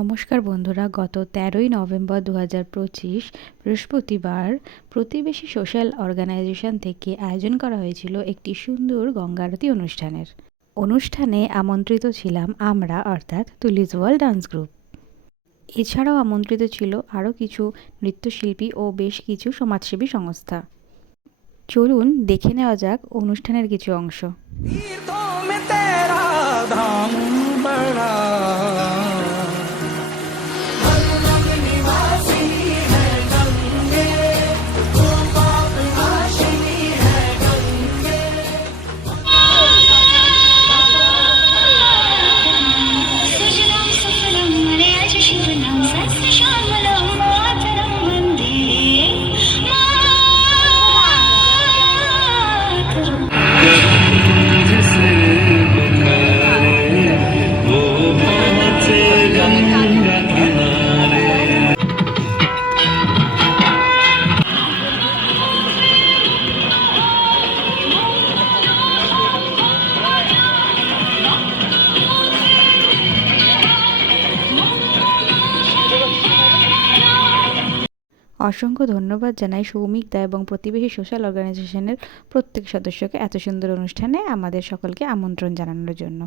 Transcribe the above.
নমস্কার বন্ধুরা, গত 13ই নভেম্বর 2025 বৃহস্পতিবার প্রতিবেশী সোশ্যাল অর্গানাইজেশন থেকে আয়োজন করা হয়েছিল একটি সুন্দর গঙ্গা আরতি অনুষ্ঠানের। অনুষ্ঠানে আমন্ত্রিত ছিলাম আমরা, অর্থাৎ তুলিস ওয়ার্ল্ড ডান্স গ্রুপ। এছাড়াও আমন্ত্রিত ছিল আরও কিছু নৃত্যশিল্পী ও বেশ কিছু সমাজসেবী সংস্থা। চলুন দেখে নেওয়া যাক অনুষ্ঠানের কিছু অংশ। অসংখ্য ধন্যবাদ জানাই সৌমিক দা এবং প্রতিবেশী সোশ্যাল অর্গানাইজেশনের প্রত্যেক সদস্যকে এত সুন্দর অনুষ্ঠানে আমাদের সকলকে আমন্ত্রণ জানানোর জন্য।